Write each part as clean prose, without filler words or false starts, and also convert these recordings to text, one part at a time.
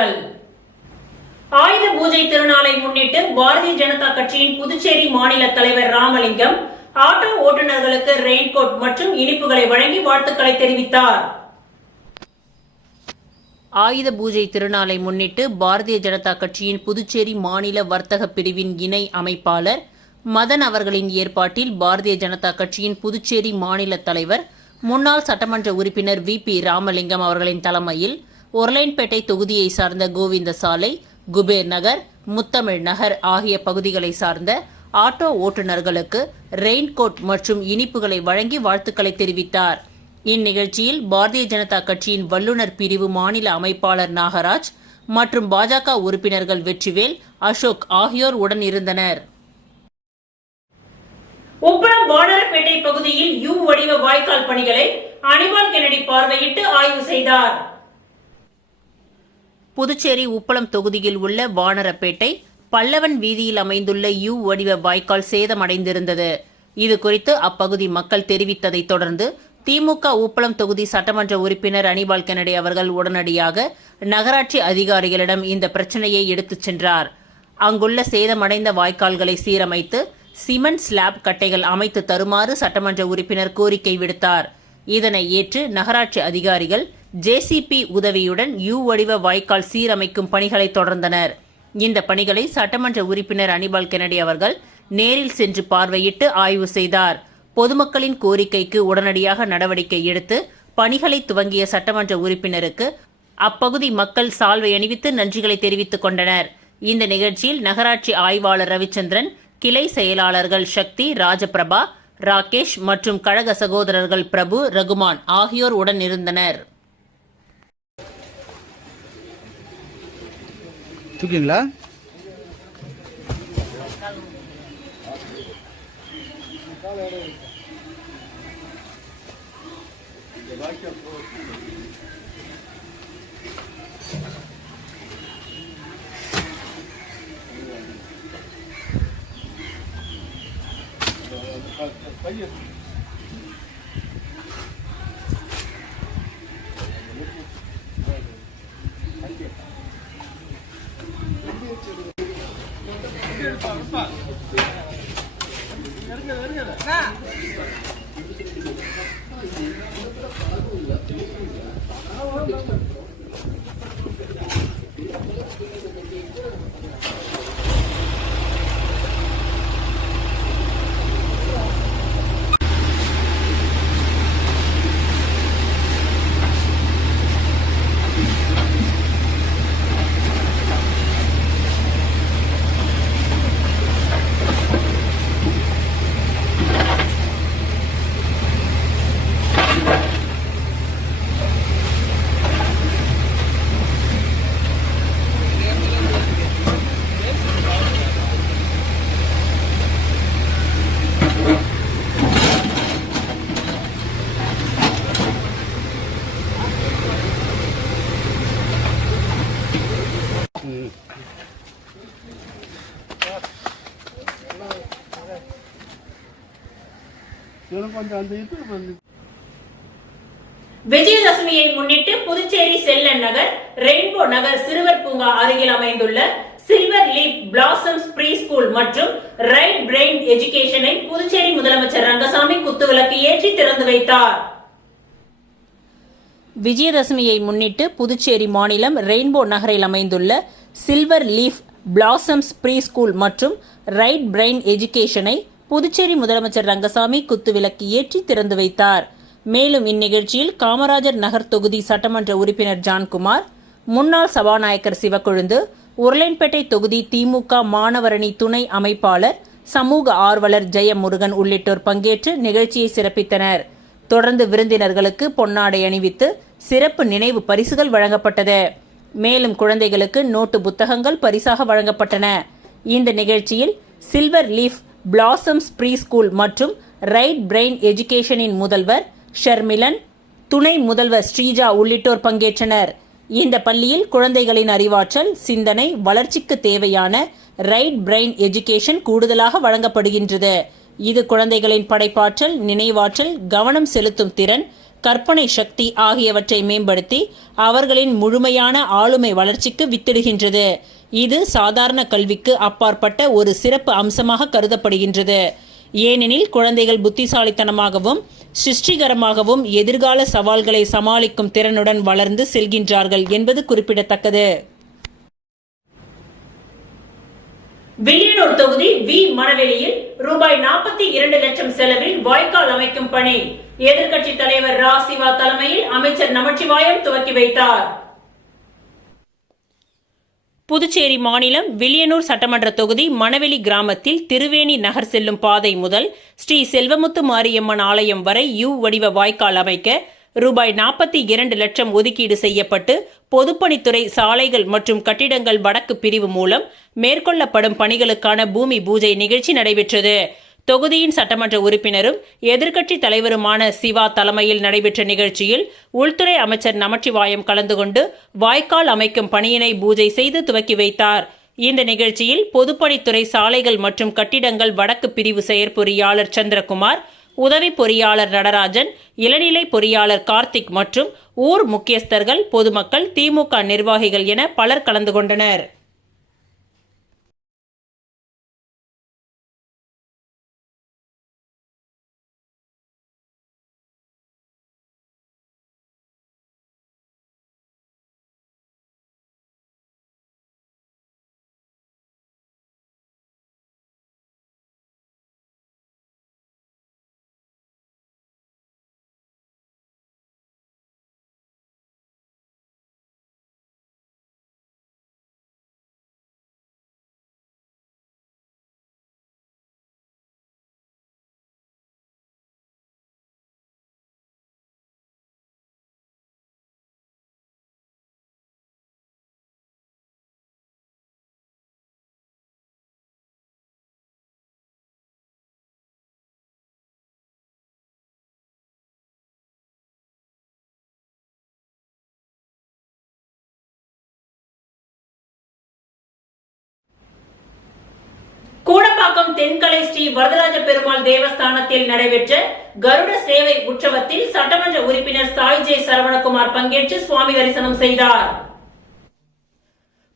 செய்திகள். ஆயுத பூஜை திருநாளை முன்னிட்டு பாரதிய ஜனதா கட்சியின் புதுச்சேரி மாநில தலைவர் ராமலிங்கம் ஆட்டோ ஓட்டுநர்களுக்கு ரெயின்கோட் மற்றும் இனிப்புகளை வழங்கி வாழ்த்துக்களை தெரிவித்தார். ஆயுத பூஜை திருநாளை முன்னிட்டு பாரதிய ஜனதா கட்சியின் புதுச்சேரி மாநில வர்த்தக பிரிவின் இணை அமைப்பாளர் மதன் அவர்களின் ஏற்பாட்டில் பாரதிய ஜனதா கட்சியின் புதுச்சேரி மாநில தலைவர் முன்னாள் சட்டமன்ற உறுப்பினர் வி.பி. ராமலிங்கம் அவர்களின் தலைமையில் ஒர்லைன்பேட்டை தொகுதியை சார்ந்த கோவிந்த சாலை, குபேர் நகர், முத்தமிழ் நகர் ஆகிய பகுதிகளை சார்ந்த ஆட்டோ ஓட்டுநர்களுக்கு ரெயின்கோட் மற்றும் இனிப்புகளை வழங்கி வாழ்த்துக்களை தெரிவித்தார். இந்நிகழ்ச்சியில் பாரதிய ஜனதா கட்சியின் வல்லுநர் பிரிவு மாநில அமைப்பாளர் நாகராஜ் மற்றும் பாஜக உறுப்பினர்கள் வெற்றிவேல், அசோக் ஆகியோர் உடன் இருந்தனர். உப்பளம் வானரப்பேட்டை பகுதியில் யூ வடிவ வாய்க்கால் பணிகளை அனிமல் கென்னடி பார்வையிட்டு ஆய்வு செய்தார். புதுச்சேரி உப்பளம் தொகுதியில் உள்ள வானரப்பேட்டை பல்லவன் வீதியில் அமைந்துள்ள யூ வடிவ வாய்க்கால் சேதமடைந்திருந்தது. இதுகுறித்து அப்பகுதி மக்கள் தெரிவித்ததை தொடர்ந்து திமுக உப்பளம் தொகுதி சட்டமன்ற உறுப்பினர் அனிமல் கென்னடி அவர்கள் உடனடியாக நகராட்சி அதிகாரிகளிடம் இந்த பிரச்சனையை எடுத்துச் சென்றார். அங்குள்ள சேதமடைந்த வாய்க்கால்களை சீரமைத்து சிமெண்ட் ஸ்லாப் கட்டைகள் அமைத்து தருமாறு சட்டமன்ற உறுப்பினர் கோரிக்கை விடுத்தார். இதனை ஏற்று நகராட்சி அதிகாரிகள் ஜேசிபி உதவியுடன் யூ வடிவ வாய்க்கால் சீரமைக்கும் பணிகளை தொடர்ந்தனர். இந்த பணிகளை சட்டமன்ற உறுப்பினர் அனிமல் கென்னடி அவர்கள் நேரில் சென்று பார்வையிட்டு ஆய்வு செய்தார். பொதுமக்களின் கோரிக்கைக்கு உடனடியாக நடவடிக்கை எடுத்து பணிகளை துவங்கிய சட்டமன்ற உறுப்பினருக்கு அப்பகுதி மக்கள் சால்வை அணிவித்து நன்றிகளை தெரிவித்துக் கொண்டனர். இந்த நிகழ்ச்சியில் நகராட்சி ஆய்வாளர் ரவிச்சந்திரன், கிளை செயலாளர்கள் சக்தி, ராஜபிரபா, ராகேஷ் மற்றும் கழக சகோதரர்கள் பிரபு, ரகுமான் ஆகியோர் உடன் இருந்தனர். தூக்கிங்களா? விஜயதசமியை முன்னிட்டு புதுச்சேரி செல்லன் நகர், ரெயின்போ நகர் சிறுவர் பூங்கா அருகில் அமைந்துள்ள silver leaf blossoms pre school மற்றும் ரைட் பிரெயின் எஜுகேஷனை புதுச்சேரி முதலமைச்சர் ரங்கசாமி குத்துவிளக்கு ஏற்றி திறந்து வைத்தார். விஜயதசமியை முன்னிட்டு புதுச்சேரி மாநிலம் ரெயின்போ நகரில் அமைந்துள்ள silver leaf blossoms pre school மற்றும் ரைட் பிரெயின் எஜுகேஷனை புதுச்சேரி முதலமைச்சர் ரங்கசாமி குத்துவிளக்கு ஏற்றி திறந்து வைத்தார். மேலும் இந்நிகழ்ச்சியில் காமராஜர் நகர் தொகுதி சட்டமன்ற உறுப்பினர் ஜான்குமார், முன்னாள் சபாநாயகர் சிவக்கொழுந்து, உருளைன்பேட்டை தொகுதி திமுக மாணவரணி துணை அமைப்பாளர், சமூக ஆர்வலர் ஜெயமுருகன் உள்ளிட்டோர் பங்கேற்று நிகழ்ச்சியை சிறப்பித்தனர். தொடர்ந்து விருந்தினர்களுக்கு பொன்னாடை அணிவித்து சிறப்பு நினைவு பரிசுகள் வழங்கப்பட்டது. மேலும் குழந்தைகளுக்கு நோட்டு புத்தகங்கள் பரிசாக வழங்கப்பட்டன. இந்த நிகழ்ச்சியில் silver leaf blossoms pre school மற்றும் ரைட் பிரெயின் எஜுகேஷனின் முதல்வர் ஷர்மிலன், துணை முதல்வர் ஸ்ரீஜா உள்ளிட்டோர் பங்கேற்றனர். இந்த பள்ளியில் குழந்தைகளின் அறிவாற்றல், சிந்தனை வளர்ச்சிக்கு தேவையான ரைட் பிரெயின் எஜுகேஷன் கூடுதலாக வழங்கப்படுகின்றது. இது குழந்தைகளின் படைப்பாற்றல், நினைவாற்றல், கவனம் செலுத்தும் திறன், கற்பனை சக்தி ஆகியவற்றை மேம்படுத்தி அவர்களின் முழுமையான ஆளுமை வளர்ச்சிக்கு வித்திடுகின்றது. இது சாதாரண கல்விக்கு அப்பாற்பட்ட ஒரு சிறப்பு அம்சமாக கருதப்படுகின்றது. ஏனெனில் குழந்தைகள் புத்திசாலித்தனமாகவும் சிருஷ்டிகரமாகவும் எதிர்கால சவால்களை சமாளிக்கும் திறனுடன் வளர்ந்து செல்கின்றார்கள் என்பது குறிப்பிடத்தக்கது. வில்லியனூர் தொகுதி வி மணவெளியில் ரூபாய் 42 லட்சம் செலவில் வாய்க்கால் அமைக்கும் பணி எதிர்க்கட்சி தலைவர் ரா சிவா தலைமையில் அமைச்சர் நமச்சிவாயம் துவக்கி வைத்தார். புதுச்சேரி மாநிலம் வில்லியனூர் சட்டமன்ற தொகுதி மணவெளி கிராமத்தில் திருவேணி நகர் செல்லும் பாதை முதல் ஸ்ரீ செல்வமுத்து மாரியம்மன் ஆலயம் வரை யூ வடிவ வாய்க்கால் அமைக்க ரூபாய் 42 லட்சம் ஒதுக்கீடு செய்யப்பட்டு பொதுப்பணித்துறை சாலைகள் மற்றும் கட்டிடங்கள் வடக்கு பிரிவு மூலம் மேற்கொள்ளப்படும் பணிகளுக்கான பூமி பூஜை நிகழ்ச்சி நடைபெற்றது. தொகுதியின் சட்டமன்ற உறுப்பினரும் எதிர்க்கட்சி தலைவருமான சிவா தலைமையில் நடைபெற்ற நிகழ்ச்சியில் உள்துறை அமைச்சர் நமச்சிவாயம் கலந்து கொண்டு வாய்க்கால் அமைக்கும் பணியினை பூஜை செய்து துவக்கி வைத்தார். இந்த நிகழ்ச்சியில் பொதுப்பணித்துறை சாலைகள் மற்றும் கட்டிடங்கள் வடக்கு பிரிவு செயற்பொறியாளர் சந்திரகுமார், உதவி பொறியாளர் நடராஜன், இளநிலை பொறியாளர் கார்த்திக் மற்றும் ஊர் முக்கியஸ்தர்கள், பொதுமக்கள், திமுக நிர்வாகிகள் என பலர் கலந்து கொண்டனர். கூடப்பாக்கம் தென்கலை ஸ்ரீ வரதராஜ பெருமாள் தேவஸ்தானத்தில் நடைபெற்ற கருட சேவை உற்சவத்தில் சட்டமன்ற உறுப்பினர் சாய் ஜே சரவணகுமார் பங்கேற்று சுவாமி தரிசனம் செய்தார்.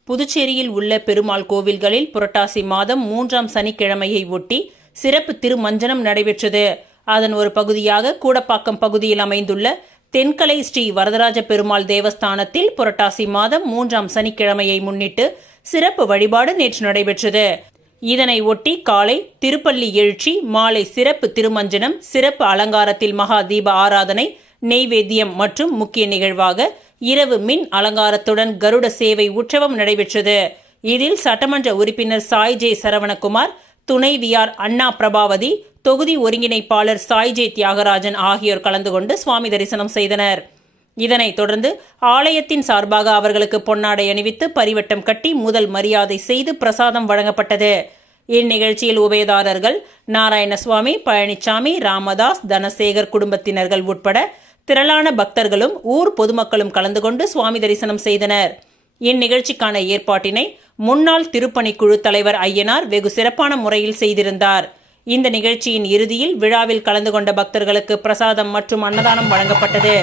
புதுச்சேரியில் உள்ள பெருமாள் கோவில்களில் புரட்டாசி மாதம் 3ஆம் சனிக்கிழமையை ஒட்டி சிறப்பு திருமஞ்சனம் நடைபெற்றது. அதன் ஒரு பகுதியாக கூடப்பாக்கம் பகுதியில் அமைந்துள்ள தென்கலை ஸ்ரீ வரதராஜ பெருமாள் தேவஸ்தானத்தில் புரட்டாசி மாதம் 3ஆம் சனிக்கிழமையை முன்னிட்டு சிறப்பு வழிபாடு நேற்று நடைபெற்றது. இதனை ஒட்டி காலை திருப்பள்ளி எழுச்சி, மாலை சிறப்பு திருமஞ்சனம், சிறப்பு அலங்காரத்தில் மகா தீப ஆராதனை, நெய்வேத்தியம் மற்றும் முக்கிய நிகழ்வாக இரவு மின் அலங்காரத்துடன் கருட சேவை உற்சவம் நடைபெற்றது. இதில் சட்டமன்ற உறுப்பினர் சாய் ஜே சரவணகுமார், துணைவியார் அண்ணா பிரபாவதி, தொகுதி ஒருங்கிணைப்பாளர் சாய் ஜே தியாகராஜன் ஆகியோர் கலந்து கொண்டு சுவாமி தரிசனம் செய்தனர். இதனைத் தொடர்ந்து ஆலயத்தின் சார்பாக அவர்களுக்கு பொன்னாடை அணிவித்து பரிவட்டம் கட்டி முதல் மரியாதை செய்து பிரசாதம் வழங்கப்பட்டது. இந்நிகழ்ச்சியில் உபயதாரர்கள் நாராயணசுவாமி, பழனிசாமி, ராமதாஸ், தனசேகர் குடும்பத்தினர்கள் உட்பட திரளான பக்தர்களும் ஊர் பொதுமக்களும் கலந்து கொண்டு சுவாமி தரிசனம் செய்தனர். இந்நிகழ்ச்சிக்கான ஏற்பாட்டினை முன்னாள் திருப்பணிக்குழு தலைவர் ஐயனார் வெகு சிறப்பான முறையில் செய்திருந்தார். இந்த நிகழ்ச்சியின் இறுதியில் விழாவில் கலந்து கொண்ட பக்தர்களுக்கு பிரசாதம் மற்றும் அன்னதானம் வழங்கப்பட்டது.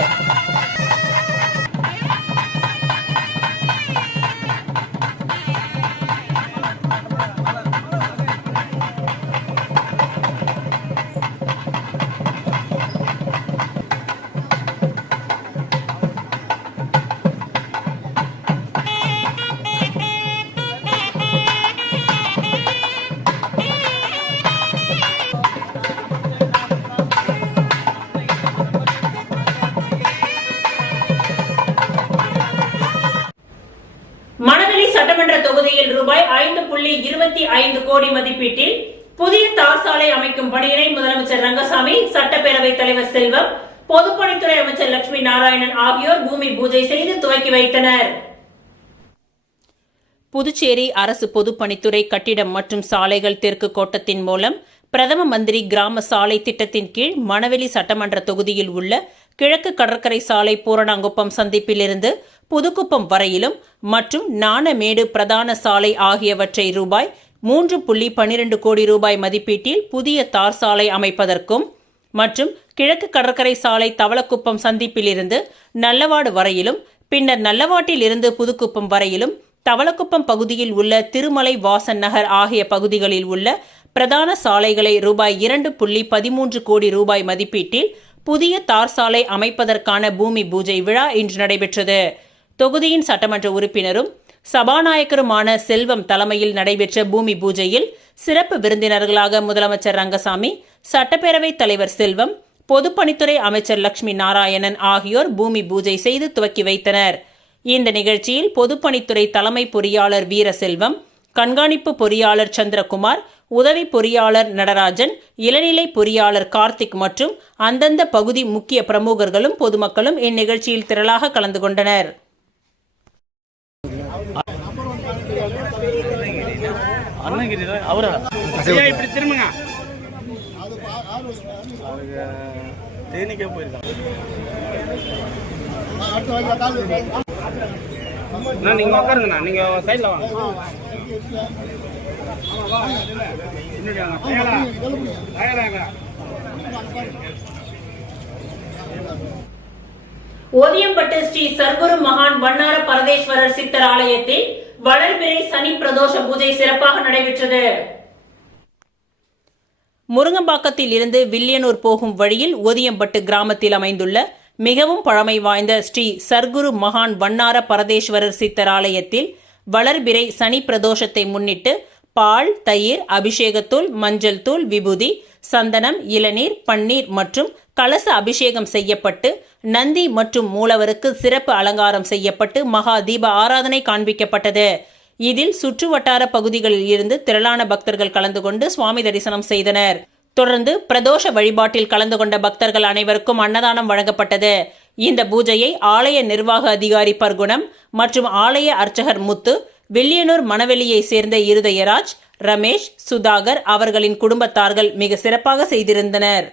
மணவெளி சட்டமன்ற தொகுதியில் ரூபாய் 5.25 கோடி மதிப்பீட்டில் புதிய தார் சாலை அமைக்கும் பணியினை முதலமைச்சர் ரங்கசாமி, சட்டப்பேரவைத் தலைவர் செல்வம், பொதுப்பணித்துறை அமைச்சர் லட்சுமி நாராயணன் ஆகியோர் பூமி பூஜை செய்து துவக்கி வைத்தனர். புதுச்சேரி அரசு பொதுப்பணித்துறை கட்டிடம் மற்றும் சாலைகள் தெற்கு கோட்டத்தின் மூலம் பிரதம மந்திரி கிராம சாலை திட்டத்தின் கீழ் மணவெளி சட்டமன்ற தொகுதியில் உள்ள கிழக்கு கடற்கரை சாலை பூரணாங்குப்பம் சந்திப்பிலிருந்து புதுக்குப்பம் வரையிலும் மற்றும் நாணமேடு பிரதான சாலை ஆகியவற்றை ரூபாய் 3.12 கோடி ரூபாய் மதிப்பீட்டில் புதிய தார் சாலை அமைப்பதற்கும், மற்றும் கிழக்கு கடற்கரை சாலை தவளக்குப்பம் சந்திப்பிலிருந்து நல்லவாடு வரையிலும், பின்னர் நல்லவாட்டில் இருந்து புதுக்குப்பம் வரையிலும், தவளக்குப்பம் பகுதியில் உள்ள திருமலை வாசன் நகர் ஆகிய பகுதிகளில் உள்ள பிரதான சாலைகளை ரூபாய் 2.13 கோடி ரூபாய் மதிப்பீட்டில் புதிய தார் சாலை அமைப்பதற்கான பூமி பூஜை விழா இன்று நடைபெற்றது. தொகுதியின் சட்டமன்ற உறுப்பினரும் சபாநாயகருமான செல்வம் தலைமையில் நடைபெற்ற பூமி பூஜையில் சிறப்பு விருந்தினர்களாக முதலமைச்சர் ரங்கசாமி, சட்டப்பேரவைத் தலைவர் செல்வம், பொதுப்பணித்துறை அமைச்சர் லட்சுமி நாராயணன் ஆகியோர் பூமி பூஜை செய்து துவக்கி வைத்தனர். இந்த நிகழ்ச்சியில் பொதுப்பணித்துறை தலைமை பொறியாளர் வீரசெல்வம், கண்காணிப்பு பொறியாளர் சந்திரகுமார், உதவி பொறியாளர் நடராஜன், இளநிலை பொறியாளர் கார்த்திக் மற்றும் அந்தந்த பகுதி முக்கிய பிரமுகர்களும் பொதுமக்களும் இந்நிகழ்ச்சியில் திரளாக கலந்து கொண்டனர். நீங்க உட்காருங்கண்ணா, நீங்க சைட்ல வாங்க. ஓதியம்பட்டு ஸ்ரீ சர்க்குரு மகான் வண்ணார பரதேஸ்வரர் சித்தர் ஆலயத்தில் வளர்பிறை சனி பிரதோஷ பூஜை சிறப்பாக நடைபெற்றது. முருங்கம்பாக்கத்தில் இருந்து வில்லியனூர் போகும் வழியில் ஓதியம்பட்டு கிராமத்தில் அமைந்துள்ள மிகவும் பழமை வாய்ந்த ஸ்ரீ சர்க்குரு மகான் வண்ணார பரதேஸ்வரர் சித்தர் ஆலயத்தில் வளர்பிறை சனி பிரதோஷத்தை முன்னிட்டு பால், தயிர், அபிஷேகத்தூள், மஞ்சள் தூள், விபூதி, சந்தனம், இளநீர், பன்னீர் மற்றும் கலச அபிஷேகம் செய்யப்பட்டு நந்தி மற்றும் மூலவருக்கு சிறப்பு அலங்காரம் செய்யப்பட்டு மகா தீப ஆராதனை காண்பிக்கப்பட்டது. இதில் சுற்றுவட்டார பகுதிகளில் இருந்து திரளான பக்தர்கள் கலந்து கொண்டு சுவாமி தரிசனம் செய்தனர். தொடர்ந்து பிரதோஷ வழிபாட்டில் கலந்து கொண்ட பக்தர்கள் அனைவருக்கும் அன்னதானம் வழங்கப்பட்டது. இந்த பூஜையை ஆலய நிர்வாக அதிகாரி பர்குணம் மற்றும் ஆலய அர்ச்சகர் முத்து, வில்லியனூர் மணவெளியை சேர்ந்த இருதயராஜ், ரமேஷ், சுதாகர் அவர்களின் குடும்பத்தார்கள் மிக சிறப்பாக செய்திருந்தனர்.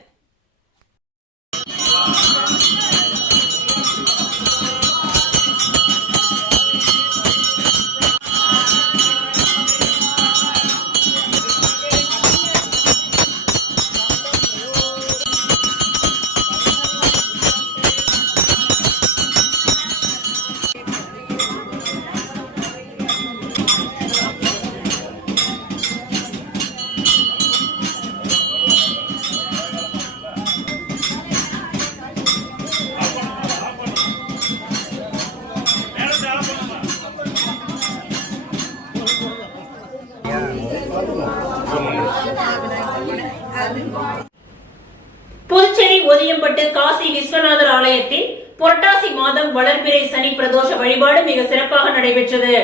புதுச்சேரி ஓதியம்பட்டு காசி விஸ்வநாதர் ஆலயத்தில் புரட்டாசி மாதம் வளர்பிறை சனி பிரதோஷ வழிபாடு மிக சிறப்பாக நடைபெற்றது.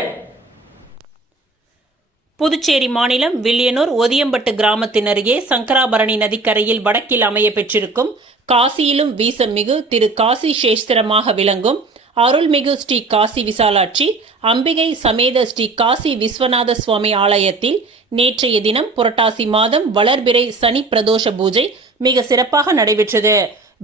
புதுச்சேரி மாநிலம் வில்லியனூர் ஓதியம்பட்டு கிராமத்தின் அருகே சங்கராபரணி நதிக்கரையில் வடக்கில் அமைய பெற்றிருக்கும் காசியிலும் வீசமிகு திரு காசி சேஸ்திரமாக விளங்கும் அருள்மிகு ஸ்ரீ காசி விசாலாட்சி அம்பிகை சமேத ஸ்ரீ காசி விஸ்வநாத சுவாமி ஆலயத்தில் நேற்றைய தினம் புரட்டாசி மாதம் வளர்பிறை சனி பிரதோஷ பூஜை மிக சிறப்பாக நடைபெற்றது.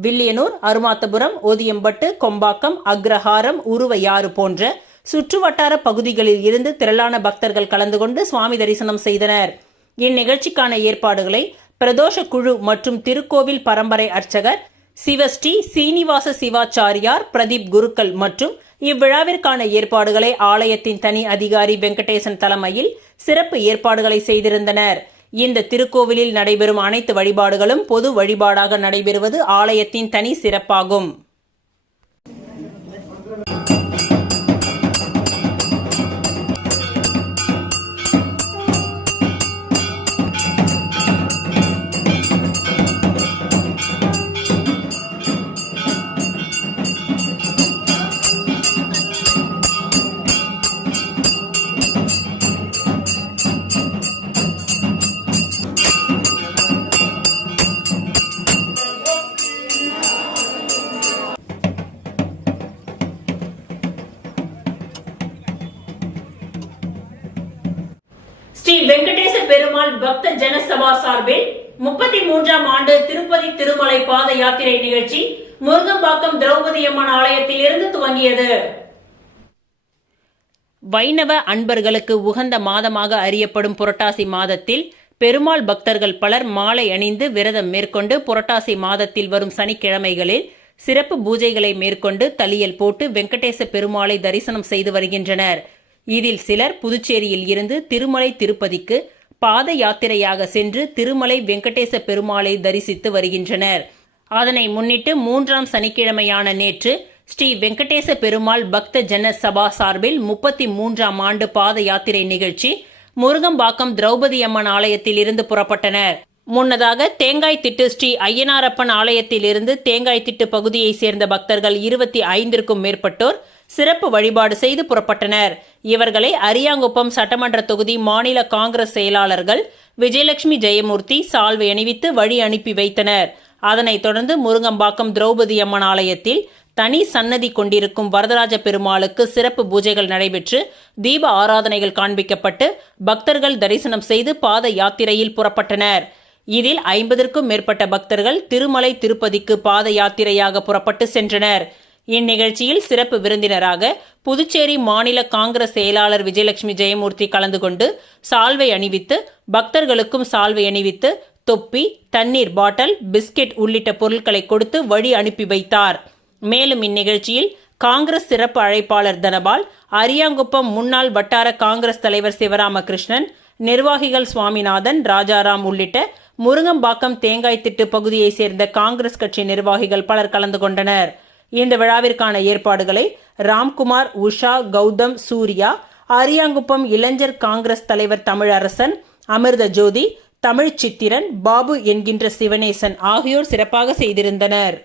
வில்லியனூர், அருமாத்தபுரம், ஓதியம்பட்டு, கொம்பாக்கம், அக்ரஹாரம், உருவையாறு போன்ற சுற்றுவட்டார பகுதிகளில் இருந்து திரளான பக்தர்கள் கலந்து கொண்டு சுவாமி தரிசனம் செய்தனர். இந்நிகழ்ச்சிக்கான ஏற்பாடுகளை பிரதோஷ குழு மற்றும் திருக்கோவில் பரம்பரை அர்ச்சகர் சிவஸ்ரீ சீனிவாச சிவாச்சாரியார், பிரதீப் குருக்கள் மற்றும் இவ்விழாவிற்கான ஏற்பாடுகளை ஆலயத்தின் தனி அதிகாரி வெங்கடேசன் தலைமையில் சிறப்பு ஏற்பாடுகளை செய்திருந்தனர். இந்த திருக்கோவிலில் நடைபெறும் அனைத்து வழிபாடுகளும் பொது வழிபாடாக நடைபெறுவது ஆலயத்தின் தனி சிறப்பாகும். ஸ்ரீ வெங்கடேச பெருமாள் பக்த ஜனசபா சார்பில் 33ஆம் ஆண்டு திருப்பதி திருமலை பாத யாத்திரை நிகழ்ச்சி முருங்கம்பாக்கம் திரௌபதி அம்மன் ஆலயத்தில் இருந்து துவங்கியது. வைணவ அன்பர்களுக்கு உகந்த மாதமாக அறியப்படும் புரட்டாசி மாதத்தில் பெருமாள் பக்தர்கள் பலர் மாலை அணிந்து விரதம் மேற்கொண்டு புரட்டாசி மாதத்தில் வரும் சனிக்கிழமைகளில் சிறப்பு பூஜைகளை மேற்கொண்டு தளியல் போட்டு வெங்கடேச பெருமாளை தரிசனம் செய்து வருகின்றனர். இதில் சிலர் புதுச்சேரியில் இருந்து திருமலை திருப்பதிக்கு பாத யாத்திரையாக சென்று திருமலை வெங்கடேச பெருமாளை தரிசித்து வருகின்றனர். அதனை முன்னிட்டு 3ஆம் சனிக்கிழமையான நேற்று ஸ்ரீ வெங்கடேச பெருமாள் பக்த ஜன சபா சார்பில் 33ஆம் ஆண்டு பாத யாத்திரை நிகழ்ச்சி முருகம்பாக்கம் திரௌபதி அம்மன் ஆலயத்தில் இருந்து புறப்பட்டனர். முன்னதாக தேங்காய்திட்டு ஸ்ரீ ஐயனாரப்பன் ஆலயத்தில் இருந்து தேங்காய்திட்டு பகுதியை சேர்ந்த பக்தர்கள் 25க்கும் மேற்பட்டோர் சிறப்பு வழிபாடு செய்து புறப்பட்டனர். இவர்களை அரியாங்குப்பம் சட்டமன்ற தொகுதி மாநில காங்கிரஸ் செயலாளர்கள் விஜயலட்சுமி ஜெயமூர்த்தி சால்வை அணிவித்து வழி அனுப்பி வைத்தனர். அதனைத் தொடர்ந்து முருங்கம்பாக்கம் திரௌபதி அம்மன் ஆலயத்தில் தனி சன்னதி கொண்டிருக்கும் வரதராஜ பெருமாளுக்கு சிறப்பு பூஜைகள் நடைபெற்று தீப ஆராதனைகள் காண்பிக்கப்பட்டு பக்தர்கள் தரிசனம் செய்து பாத யாத்திரையில் புறப்பட்டனர். இதில் 50க்கும் மேற்பட்ட பக்தர்கள் திருமலை திருப்பதிக்கு பாத யாத்திரையாக புறப்பட்டு சென்றனர். இந்நிகழ்ச்சியில் சிறப்பு விருந்தினராக புதுச்சேரி மாநில காங்கிரஸ் செயலாளர் விஜயலட்சுமி ஜெயமூர்த்தி கலந்து கொண்டு சால்வை அணிவித்து பக்தர்களுக்கும் சால்வை அணிவித்து தொப்பி, தண்ணீர் பாட்டில், பிஸ்கெட் உள்ளிட்ட பொருட்களை கொடுத்து வழி அனுப்பி வைத்தார். மேலும் இந்நிகழ்ச்சியில் காங்கிரஸ் சிறப்பு அழைப்பாளர் தனபால், அரியாங்குப்பம் முன்னாள் வட்டார காங்கிரஸ் தலைவர் சிவராமகிருஷ்ணன், நிர்வாகிகள் சுவாமிநாதன், ராஜாராம் உள்ளிட்ட முருங்கம்பாக்கம் தேங்காய்திட்டு பகுதியை சேர்ந்த காங்கிரஸ் கட்சி நிர்வாகிகள் பலர் கலந்து கொண்டனர். இந்த விழாவிற்கான ஏற்பாடுகளை ராம்குமார், உஷா, கௌதம், சூர்யா, அரியாங்குப்பம் இளைஞர் காங்கிரஸ் தலைவர் தமிழரசன், அமிர்த ஜோதி, தமிழ் சித்திரன், பாபு என்கின்ற சிவனேசன் ஆகியோர் சிறப்பாக செய்திருந்தனர்.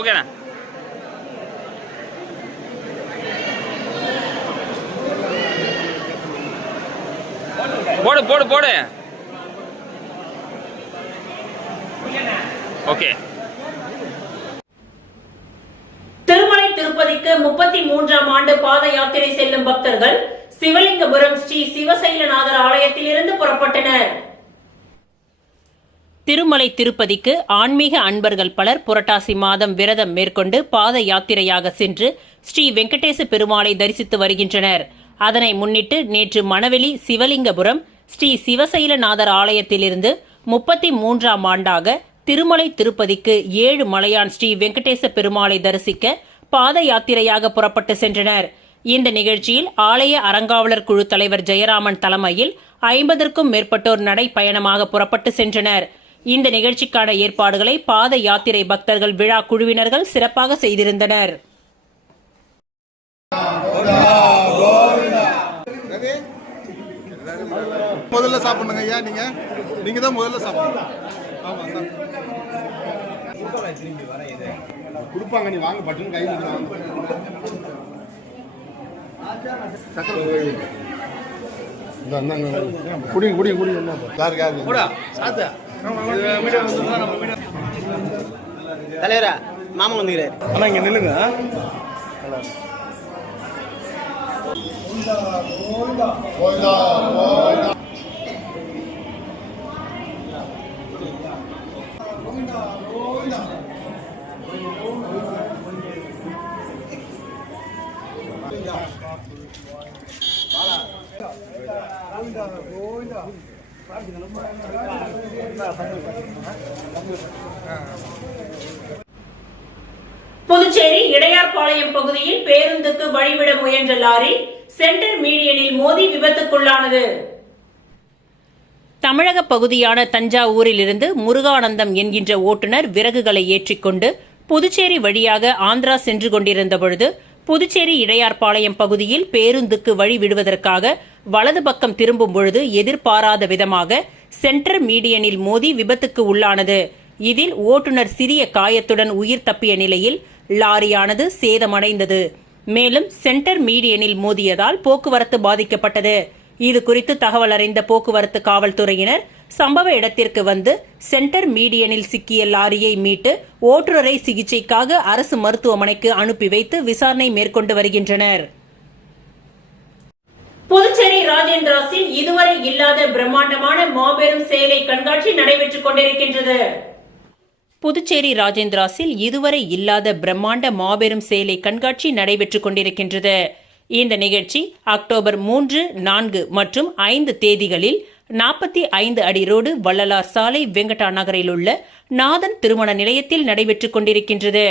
ஓகேண்ணா. போடு போடு போடு. ஓகே. திருமலை திருப்பதிக்கு 33ஆம் ஆண்டு பாத யாத்திரை செல்லும் பக்தர்கள் சிவலிங்கபுரம் ஸ்ரீ சிவசைலநாதர் ஆலயத்தில் இருந்து புறப்பட்டனர். திருமலை திருப்பதிக்கு ஆன்மீக அன்பர்கள் பலர் புரட்டாசி மாதம் விரதம் மேற்கொண்டு பாத யாத்திரையாக சென்று ஸ்ரீ வெங்கடேச பெருமாளை தரிசித்து வருகின்றனர். அதனை முன்னிட்டு நேற்று மணவெளி சிவலிங்கபுரம் ஸ்ரீ சிவசைலநாதர் ஆலயத்திலிருந்து 33ஆம் ஆண்டாக திருமலை திருப்பதிக்கு 7 மலையான் ஸ்ரீ வெங்கடேச பெருமாளை தரிசிக்க பாத யாத்திரையாக புறப்பட்டு சென்றனர். இந்த நிகழ்ச்சியில் ஆலய அறங்காவலர் குழு தலைவர் ஜெயராமன் தலைமையில் 50க்கும் மேற்பட்டோர் நடைப்பயணமாக புறப்பட்டு சென்றனர். இந்த நிகழ்ச்சிக்கான ஏற்பாடுகளை பாத யாத்திரை பக்தர்கள் விழா குழுவினர்கள் சிறப்பாக செய்திருந்தனர். முதல்ல சாப்பிடுங்க ஐயா, நீங்க தான் முதல்ல சாப்பிடுங்க. கொடுப்பாங்க, நீ வாங்க பட்டுன்னு கை குடிங்க குடிங்க குடிங்க. தலைவரா மாமா வந்துக்கிறாரு. ஆனா இங்க நில்லுங்க. புதுச்சேரி இடையார்பாளையம் பகுதியில் பேருந்துக்கு வழிவிட முயன்ற லாரி சென்டர் மீடியனில் மோதி விபத்துக்குள்ளானது. தமிழக பகுதியான தஞ்சாவூரிலிருந்து முருகானந்தம் என்கின்ற ஓட்டுநர் விறகுகளை ஏற்றிக்கொண்டு புதுச்சேரி வழியாக ஆந்திரா சென்று கொண்டிருந்த பொழுது புதுச்சேரி இடையார்பாளையம் பகுதியில் பேருந்துக்கு வழி விடுவதற்காக வலது பக்கம் திரும்பும் பொழுது எதிர்பாராத விதமாக சென்டர் மீடியனில் மோதி விபத்துக்கு உள்ளானது. இதில் ஓட்டுநர் சிறிய காயத்துடன் உயிர் தப்பிய நிலையில் லாரியானது சேதமடைந்தது. மேலும் சென்டர் மீடியனில் மோதியதால் போக்குவரத்து பாதிக்கப்பட்டது. இது குறித்து தகவல் அறிந்த போக்குவரத்து காவல்துறையினர் சம்பவ இடத்திற்கு வந்து சென்டர் மீடியனில் சிக்கிய லாரியை மீட்டு ஓட்டுநரை சிகிச்சைக்காக அரசு மருத்துவமனைக்கு அனுப்பி வைத்து விசாரணை மேற்கொண்டு வருகின்றனர். புதுச்சேரி ராஜேந்திராஸில் இதுவரை இல்லாத பிரம்மாண்டமான மாபெரும் சேலை கண்காட்சி நடைபெற்றுக் கொண்டிருக்கின்றது. புதுச்சேரி ராஜேந்திராஸில் இதுவரை இல்லாத பிரம்மாண்ட மாபெரும் சேலை கண்காட்சி நடைபெற்றுக் கொண்டிருக்கின்றது. இந்த நிகழ்ச்சி அக்டோபர் 3, 4 மற்றும் 5 தேதிகளில் 45 அடி ரோடு வள்ளலார் சாலை வெங்கடா நகரில் உள்ள நாதன் திருமண நிலையத்தில் நடைபெற்றுக் கொண்டிருக்கின்றது.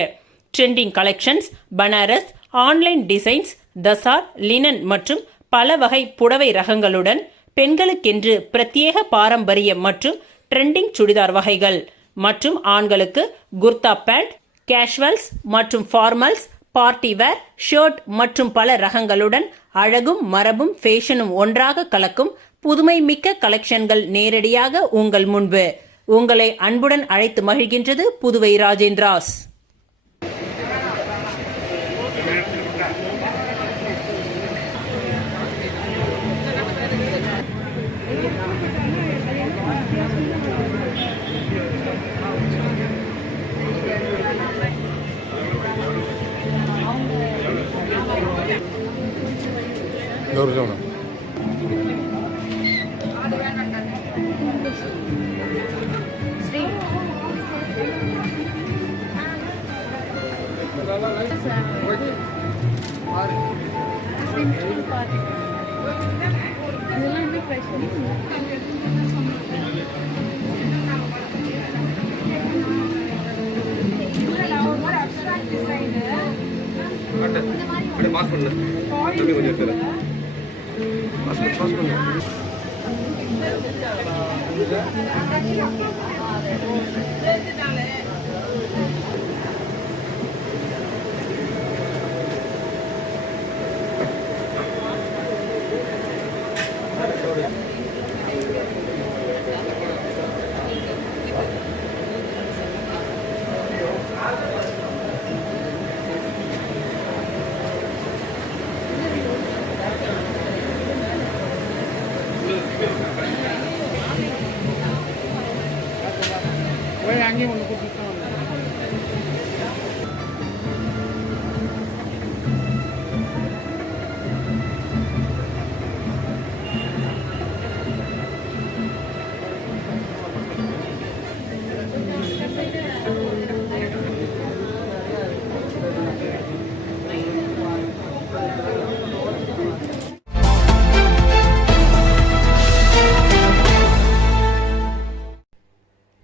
Trending collections, Banaras, online designs, tussar, linen மற்றும் பல வகை புடவை ரகங்களுடன் பெண்களுக்கென்று பிரத்யேக பாரம்பரிய மற்றும் ட்ரெண்டிங் சுடிதார் வகைகள் மற்றும் ஆண்களுக்கு குர்தா பேண்ட், கேஷுவல்ஸ் மற்றும் ஃபார்மல்ஸ், பார்ட்டி வேர், ஷர்ட் மற்றும் பல ரகங்களுடன் அழகும் மரபும் ஃபேஷனும் ஒன்றாக கலக்கும் புதுமை மிக்க கலெக்ஷன்கள் நேரடியாக உங்கள் முன்பு. உங்களை அன்புடன் அழைத்து மகிழ்கின்றது புதுவை ராஜேந்திராஸ்.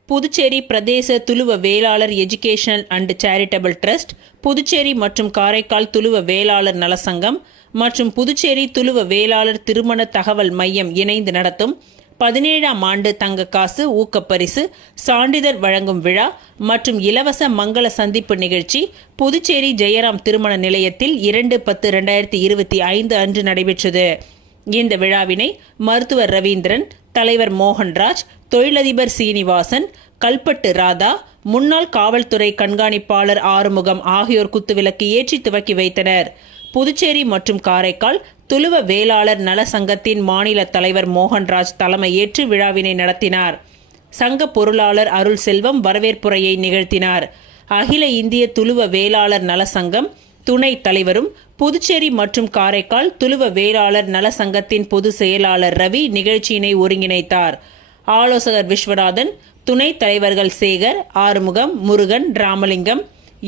புதுச்சேரி பிரதேச Thuluva Vellalar educational and charitable trust, Puducherry மற்றும் காரைக்கால் துலுவ வேளாளர் நலசங்கம் மற்றும் புதுச்சேரி துலுவ வேளாளர் திருமண தகவல் மையம் இணைந்து நடத்தும் 17ஆம் ஆண்டு தங்க காசு ஊக்கப்பரிசு சான்றிதழ் வழங்கும் விழா மற்றும் இலவச மங்கள சந்திப்பு நிகழ்ச்சி புதுச்சேரி ஜெயராம் திருமண நிலையத்தில் 2/10/2025 அன்று நடைபெற்றது. இந்த விழாவினை மருத்துவர் ரவீந்திரன், தலைவர் மோகன்ராஜ், தொழிலதிபர் சீனிவாசன், கல்பட்டு ராதா, முன்னாள் காவல்துறை கண்காணிப்பாளர் ஆறுமுகம் ஆகியோர் குத்துவிளக்கு ஏற்றி துவக்கி வைத்தனர். புதுச்சேரி மற்றும் காரைக்கால் துலுவ வேளாளர் நல சங்கத்தின் மாநில தலைவர் மோகன்ராஜ் தலைமையேற்று விழாவினை நடத்தினார். சங்க பொருளாளர் அருள் செல்வம் வரவேற்புரையை நிகழ்த்தினார். அகில இந்திய துலுவ வேளாளர் நல சங்கம் துணை தலைவரும் புதுச்சேரி மற்றும் காரைக்கால் துலுவ வேளாளர் நல சங்கத்தின் பொதுச் செயலாளர் ரவி நிகழ்ச்சியினை ஒருங்கிணைத்தார். ஆலோசகர் விஸ்வநாதன், துணை தலைவர்கள் சேகர், ஆறுமுகம், முருகன், ராமலிங்கம்,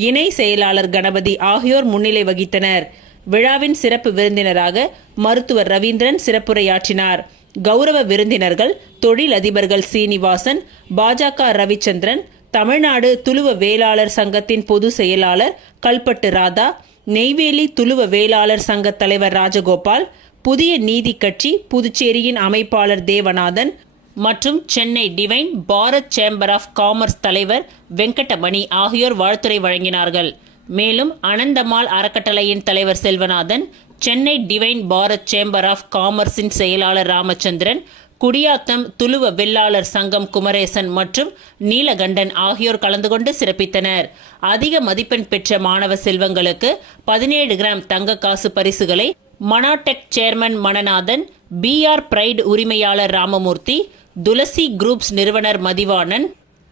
இணை செயலாளர் கணபதி ஆகியோர் முன்னிலை வகித்தனர். விழாவின் சிறப்பு விருந்தினராக மருத்துவர் ரவீந்திரன் சிறப்புரையாற்றினார். கௌரவ விருந்தினர்கள் தொழிலதிபர்கள் சீனிவாசன், பாஜக ரவிச்சந்திரன், தமிழ்நாடு துலுவ வேளாளர் சங்கத்தின் பொதுச் செயலாளர் கல்பட்டு ராதா, நெய்வேலி துலுவ வேளாளர் சங்க தலைவர் ராஜகோபால், புதிய நீதி கட்சி புதுச்சேரியின் அமைப்பாளர் தேவநாதன் மற்றும் Chennai divine Bharat chamber of commerce தலைவர் வெங்கடமணி ஆகியோர் வாழ்த்துரை வழங்கினார்கள். மேலும் அனந்தமால் அறக்கட்டளையின் தலைவர் Selvanathan, Chennai divine Bharat chamber of காமர்ஸின் செயலாளர் ராமச்சந்திரன், குடியாத்தம் துலுவ வெள்ளாளர் சங்கம் குமரேசன் மற்றும் நீலகண்டன் ஆகியோர் கலந்து கொண்டு சிறப்பித்தனர். அதிக மதிப்பெண் பெற்ற மாணவ செல்வங்களுக்கு 17 கிராம் தங்க காசு பரிசுகளை Manatech chairman Mananathan, BR bright உரிமையாளர் ராமமூர்த்தி, துளசி குரூப்ஸ் நிறுவனர் Mathivanan,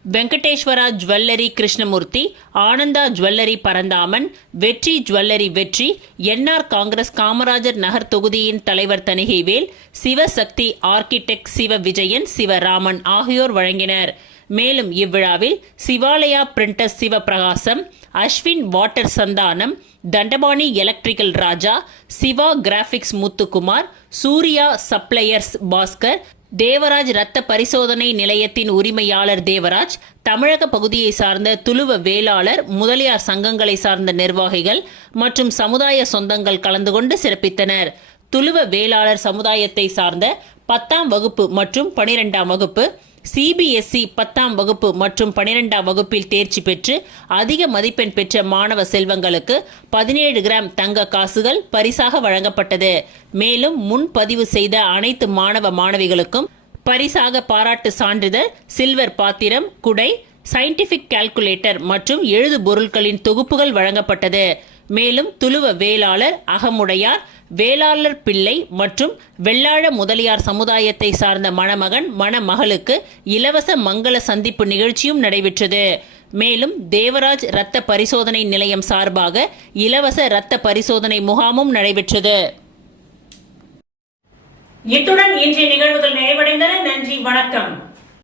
Venkateswara jewellery Krishnamoorthy, Ananda jewellery Paranthaman, Vetri jewellery Vetri, NR Congress Kamarajar Nagar தொகுதியின் தலைவர் தணிகைவேல், சிவசக்தி ஆர்கிடெக்ட் சிவ விஜயன், சிவராமன் ஆகியோர் வழங்கினர். மேலும் இவ்விழாவில் Sivalaya printers Sivaprakasam, Ashwin water Santhanam, Dhandapani electrical Raja, Siva graphics Muthukumar, Surya suppliers Baskar, Devaraj இரத்த பரிசோதனை நிலையத்தின் உரிமையாளர் தேவராஜ், தமிழக பகுதியை சார்ந்த துளுவ வேளாளர், முதலியார் சங்கங்களை சார்ந்த நிர்வாகிகள் மற்றும் சமுதாய சொந்தங்கள் கலந்து கொண்டு சிறப்பித்தனர். துளுவ வேளாளர் சமுதாயத்தை சார்ந்த 10ஆம் வகுப்பு மற்றும் 12ஆம் வகுப்பு, CBSE 10ஆம் வகுப்பு மற்றும் 12ஆம் வகுப்பில் தேர்ச்சி பெற்று அதிக மதிப்பெண் பெற்ற மாணவ செல்வங்களுக்கு 17 கிராம் தங்க காசுகள் பரிசாக வழங்கப்பட்டது. மேலும் முன்பதிவு செய்த அனைத்து மாணவ மாணவிகளுக்கும் பரிசாக பாராட்டு சான்றிதழ், சில்வர் பாத்திரம், குடை, சயின்டிபிக் கால்குலேட்டர் மற்றும் எழுது பொருட்களின் தொகுப்புகள் வழங்கப்பட்டது. மேலும் துளுவ வேளாளர், அகமுடையார், வேளாளர் பிள்ளை மற்றும் வெள்ளாழ முதலியார் சமுதாயத்தை சார்ந்த மணமகன் மணமகளுக்கு இலவச மங்கள சந்திப்பு நிகழ்ச்சியும் நடைபெற்றது. மேலும் தேவராஜ் இரத்த பரிசோதனை நிலையம் சார்பாக இலவச இரத்த பரிசோதனை முகாமும் நடைபெற்றது. இத்துடன் இன்றைய நிகழ்வுகள் நிறைவடைந்தன. நன்றி, வணக்கம்.